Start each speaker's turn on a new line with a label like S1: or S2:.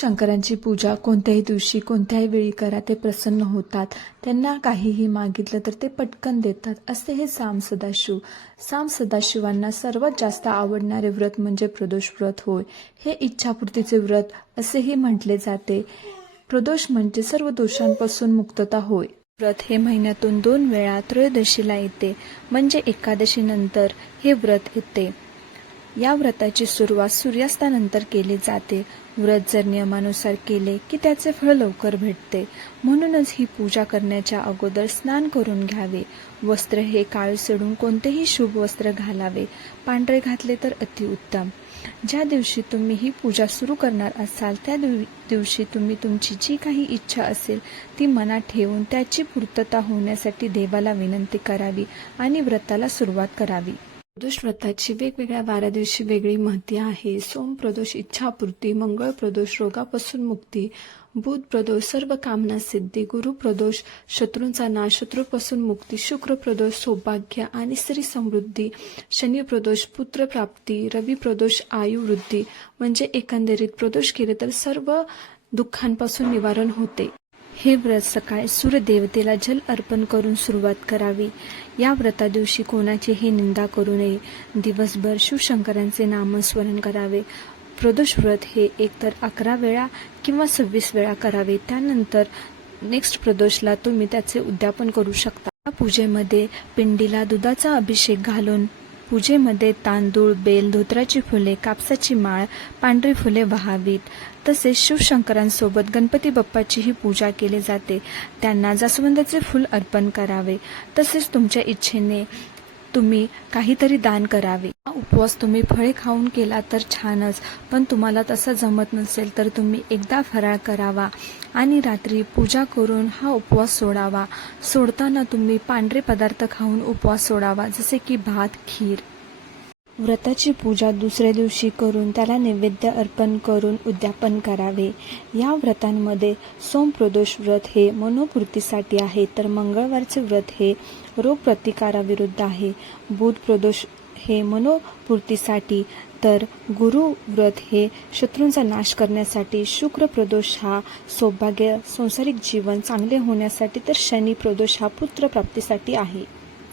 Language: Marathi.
S1: शंकरांची पूजा कोणत्याही दिवशी कोणत्याही वेळी करा ते प्रसन्न होतात. त्यांना काहीही मागितलं तर ते पटकन देतात असे हे साम सदाशिव. साम सदाशिवांना सर्वात जास्त आवडणारे व्रत म्हणजे प्रदोष व्रत होय. हे इच्छापूर्तीचे व्रत असेही म्हटले जाते. प्रदोष म्हणजे सर्व दोषांपासून मुक्तता होय. व्रत हे महिन्यातून दोन वेळा त्रयोदशीला येते. म्हणजे एकादशीनंतर हे व्रत येते. या व्रताची सुरुवात सूर्यास्तानंतर केली जाते. व्रत जर नियमानुसार केले की त्याचे फळ लवकर भेटते. म्हणूनच ही पूजा करण्याच्या अगोदर स्नान करून घ्यावे. वस्त्र हे काळे सोडून कोणतेही शुभ वस्त्र घालावे. पांढरे घातले तर अतिउत्तम ज्या दिवशी तुम्ही ही पूजा सुरू करणार असाल त्या दिव- दिवशी तुम्ही तुमची जी काही इच्छा असेल ती मनात ठेवून त्याची पूर्तता होण्यासाठी देवाला विनंती करावी आणि व्रताला सुरुवात करावी. प्रदोष व्रताची वेगवेगळ्या बारा दिवशी वेगळी महती आहे. सोम प्रदोष इच्छापूर्ती मंगळ प्रदोष रोगापासून मुक्ती बुध प्रदोष सर्व कामना सिद्धी गुरु प्रदोष शत्रूंचा नाश शत्रूपासून मुक्ती शुक्र प्रदोष सौभाग्य आणि स्त्री समृद्धी शनी प्रदोष पुत्र प्राप्ती रवी प्रदोष आयु वृद्धी म्हणजे एकंदरीत प्रदोष केले तर सर्व दुःखांपासून निवारण होते. हे व्रत सकाळी सूर्यदेवतेला जल अर्पण करून सुरुवात करावी. या व्रता दिवशी कोणाचीही निंदा करू नये. दिवसभर शिवशंकरांचे नामस्मरण करावे. प्रदोष व्रत हे एकतर अकरा वेळा किंवा सव्वीस वेळा करावे. त्यानंतर नेक्स्ट प्रदोषला तुम्ही त्याचे उद्यापन करू शकता. या पूजेमध्ये पिंडीला दुधाचा अभिषेक घालून पूजेमध्ये तांदूळ बेल धोत्राची फुले कापसाची माळ पांढरी फुले वहावीत. तसेच शिवशंकरांसोबत गणपती बाप्पाचीही पूजा केली जाते. त्यांना जास्वंदाचे फूल अर्पण करावे. तसेच तुमच्या इच्छेने तुम्ही काहीतरी दान करावे. उपवास तुम्ही फळे खाऊन केला तर छानच पण तुम्हाला तसं जमत नसेल तर तुम्ही एकदा फराळ करावा आणि रात्री पूजा करून हा उपवास सोडावा. सोडताना तुम्ही पांढरे पदार्थ खाऊन उपवास सोडावा जसे की भात खीर. व्रताची पूजा दुसऱ्या दिवशी करून त्याला नैवेद्य अर्पण करून उद्यापन करावे. या व्रतांमध्ये सोमप्रदोष व्रत हे मनोपूर्तीसाठी आहे तर मंगळवारचे व्रत हे रोगप्रतिकाराविरुद्ध आहे. बुध प्रदोष हे मनोपूर्तीसाठी तर गुरु व्रत हे शत्रूंचा नाश करण्यासाठी शुक्र प्रदोष हा सौभाग्य संसारिक जीवन चांगले होण्यासाठी तर शनी प्रदोष हा पुत्र प्राप्तीसाठी आहे.